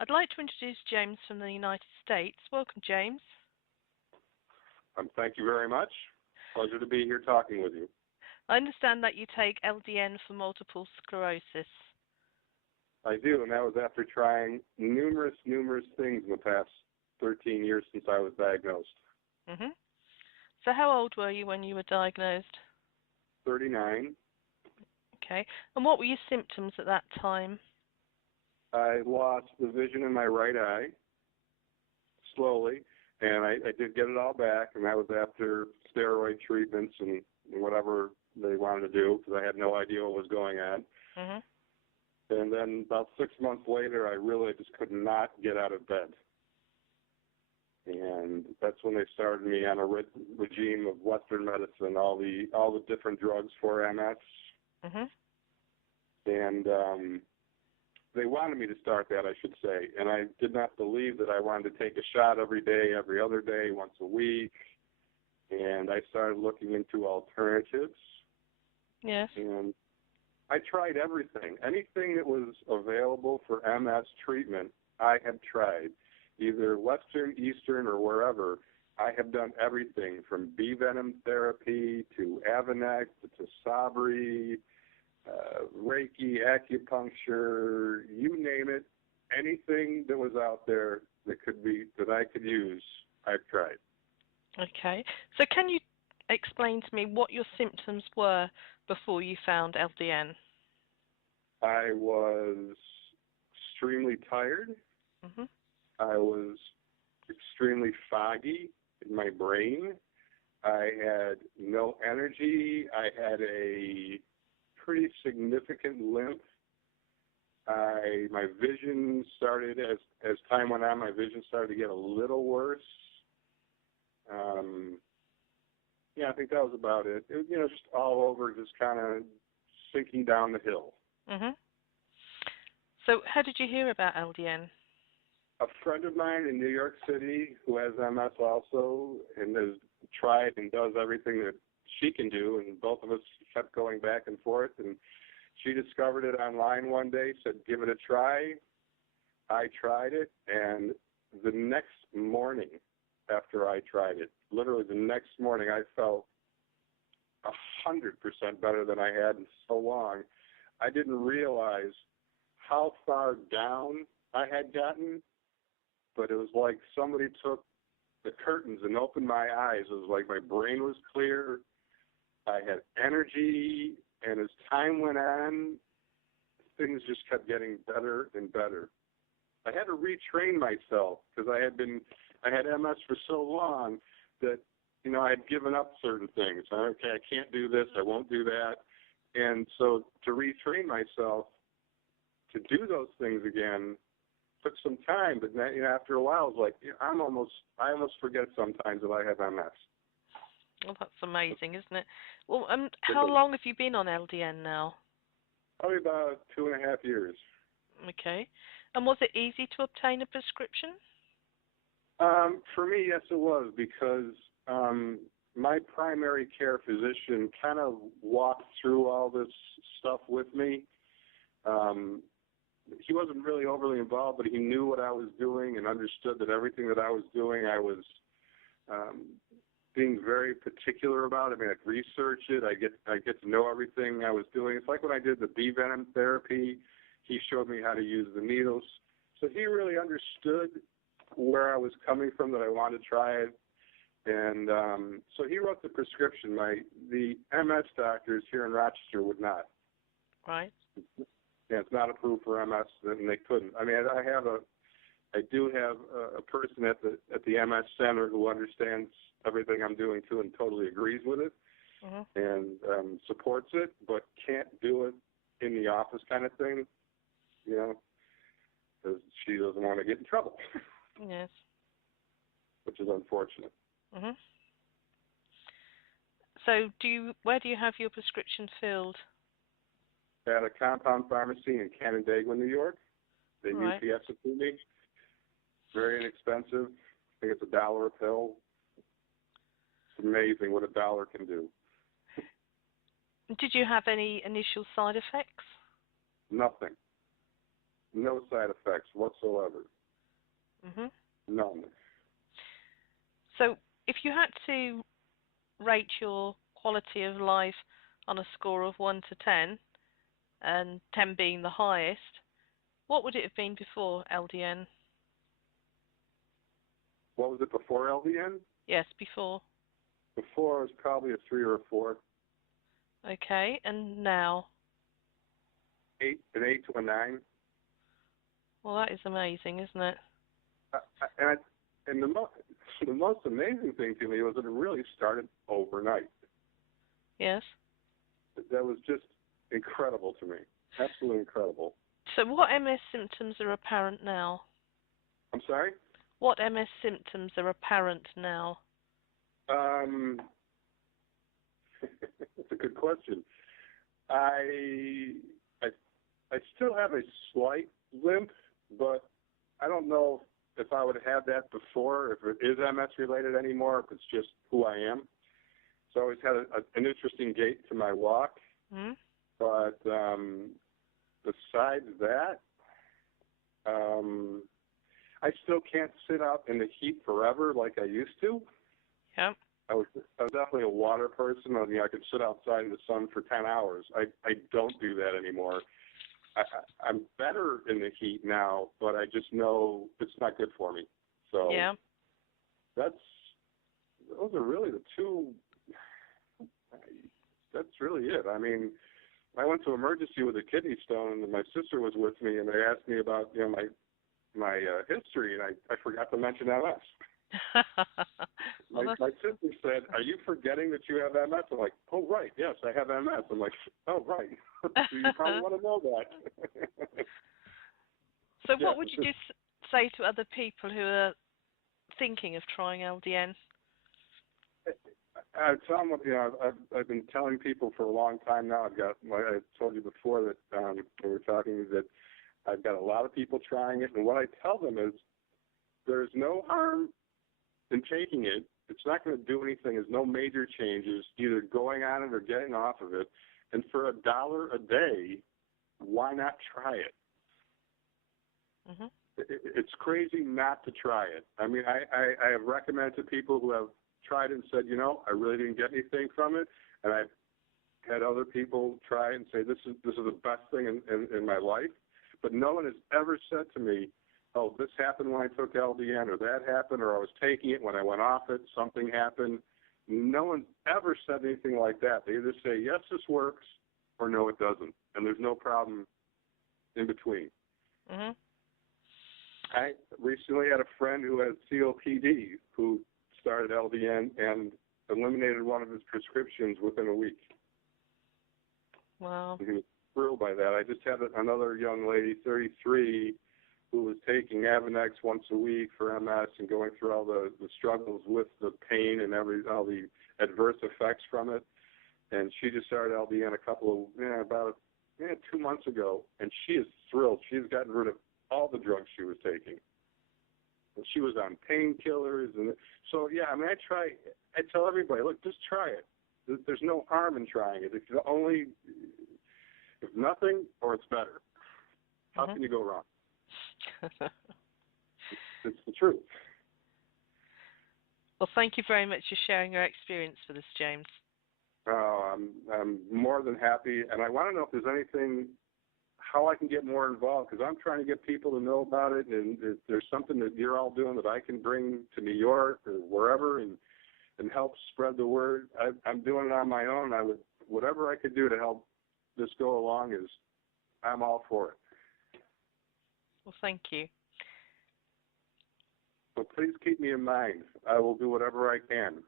I'd like to introduce James from the United States. Welcome, James. Thank you very much. Pleasure to be here talking with you. I understand that you take LDN for multiple sclerosis. I do, and that was after trying numerous things in the past 13 years since I was diagnosed. Mm-hmm. So how old were you when you were diagnosed? 39. Okay. And what were your symptoms at that time? I lost the vision in my right eye slowly, and I did get it all back, and that was after steroid treatments and whatever they wanted to do, because I had no idea what was going on. Mm-hmm. And then about 6 months later, I really just could not get out of bed. And that's when they started me on a regime of Western medicine, all the different drugs for MS. Mm-hmm. And they wanted me to start that, I should say. And I did not believe that I wanted to take a shot every day, every other day, once a week. And I started looking into alternatives. Yes. And I tried everything. Anything that was available for MS treatment, I have tried. Either Western, Eastern, or wherever. I have done everything from bee venom therapy to Avonex to Sabri, Reiki, acupuncture, you name it. Anything that was out there that I could use, I've tried. Okay. So can you explain to me what your symptoms were before you found LDN? I was extremely tired. Mm-hmm. I was extremely foggy in my brain. I had no energy. I had a pretty significant limp. My vision started, as time went on, my vision started to get a little worse. I think that was about it. Just all over, just kind of sinking down the hill. Mm-hmm. So how did you hear about LDN? A friend of mine in New York City who has MS also and has tried and does everything that she can do, and both of us kept going back and forth, and she discovered it online one day, said, give it a try. I tried it, and the next morning after I tried it, literally the next morning, I felt 100% better than I had in so long. I didn't realize how far down I had gotten, but it was like somebody took the curtains and opened my eyes. It was like my brain was clear. I had energy, and as time went on, things just kept getting better and better. I had to retrain myself because I had MS for so long that, I had given up certain things. Okay, I can't do this, I won't do that. And so to retrain myself to do those things again took some time, but then, after a while, I was like, I almost forget sometimes that I have MS. Well, that's amazing, isn't it? Well, how long have you been on LDN now? Probably about 2.5 years. Okay. And was it easy to obtain a prescription? For me, yes, it was, because my primary care physician kind of walked through all this stuff with me. He wasn't really overly involved, but he knew what I was doing and understood that everything that I was doing, I was being very particular about. I mean, I'd research it. I get to know everything I was doing. It's like when I did the bee venom therapy. He showed me how to use the needles. So he really understood where I was coming from, that I wanted to try it. And so he wrote the prescription. The MS doctors here in Rochester would not. Right. Yeah, it's not approved for MS, and they couldn't. I mean, I do have a person at the MS center who understands everything I'm doing too, and totally agrees with it, mm-hmm. and supports it, but can't do it in the office kind of thing, because she doesn't want to get in trouble. Yes. Which is unfortunate. Mm-hmm. So, where do you have your prescription filled? At a compound pharmacy in Canandaigua, New York. They right. UPS it to me. Very inexpensive. I think it's $1 a pill. It's amazing what $1 can do. Did you have any initial side effects? Nothing. No side effects whatsoever. Mhm. None. So, if you had to rate your quality of life on a score of 1 to 10, and 10 being the highest, what would it have been before LDN? What was it before LDN? Yes, before. Before it was probably a 3 or a 4. Okay, and now? An 8 to a 9. Well, that is amazing, isn't it? And the most amazing thing to me was that it really started overnight. Yes. That was just incredible to me. Absolutely incredible. So what MS symptoms are apparent now? I'm sorry? What MS symptoms are apparent now? That's a good question. I still have a slight limp, but I don't know if I would have had that before, if it is MS related anymore, if it's just who I am. So I always had an interesting gait to my walk. Hmm? But besides that, I still can't sit out in the heat forever like I used to. Yeah. I was definitely a water person. I could sit outside in the sun for 10 hours. I don't do that anymore. I'm better in the heat now, but I just know it's not good for me. So Yeah. those are really the two. That's really it. I mean, I went to emergency with a kidney stone, and my sister was with me, and they asked me about my history, and I forgot to mention MS. My sister said, "Are you forgetting that you have MS?" I'm like, "Oh right, yes, I have MS." I'm like, "Oh right, you probably want to know that." So what would you just say to other people who are thinking of trying LDN? I tell them, I've been telling people for a long time now. I told you before that we were talking that I've got a lot of people trying it, and what I tell them is there's no harm in taking it. It's not going to do anything. There's no major changes, either going on it or getting off of it. And for $1 a day, why not try it? Mm-hmm. It's crazy not to try it. I mean, I have recommended to people who have tried it and said, I really didn't get anything from it. And I've had other people try it and say, this is the best thing in my life. But no one has ever said to me, oh, this happened when I took LDN, or that happened, or I was taking it when I went off it, something happened. No one's ever said anything like that. They either say, yes, this works, or no, it doesn't. And there's no problem in between. Mm-hmm. I recently had a friend who has COPD who started LDN and eliminated one of his prescriptions within a week. Wow. He was thrilled by that. I just had another young lady, 33, who was taking Avonex once a week for MS and going through all the struggles with the pain and all the adverse effects from it. And she just started LDN about 2 months ago, and she is thrilled. She's gotten rid of all the drugs she was taking. And she was on painkillers, and so I mean, I tell everybody, look, just try it. There's no harm in trying it. If nothing, or it's better. How can you go wrong? It's the truth. Well, thank you very much for sharing your experience with us, James. Oh, I'm more than happy, and I want to know if there's anything, how I can get more involved, because I'm trying to get people to know about it, and if there's something that you're all doing that I can bring to New York or wherever and help spread the word. I'm doing it on my own. Whatever I could do to help this go along I'm all for it. Well, thank you. So please keep me in mind. I will do whatever I can.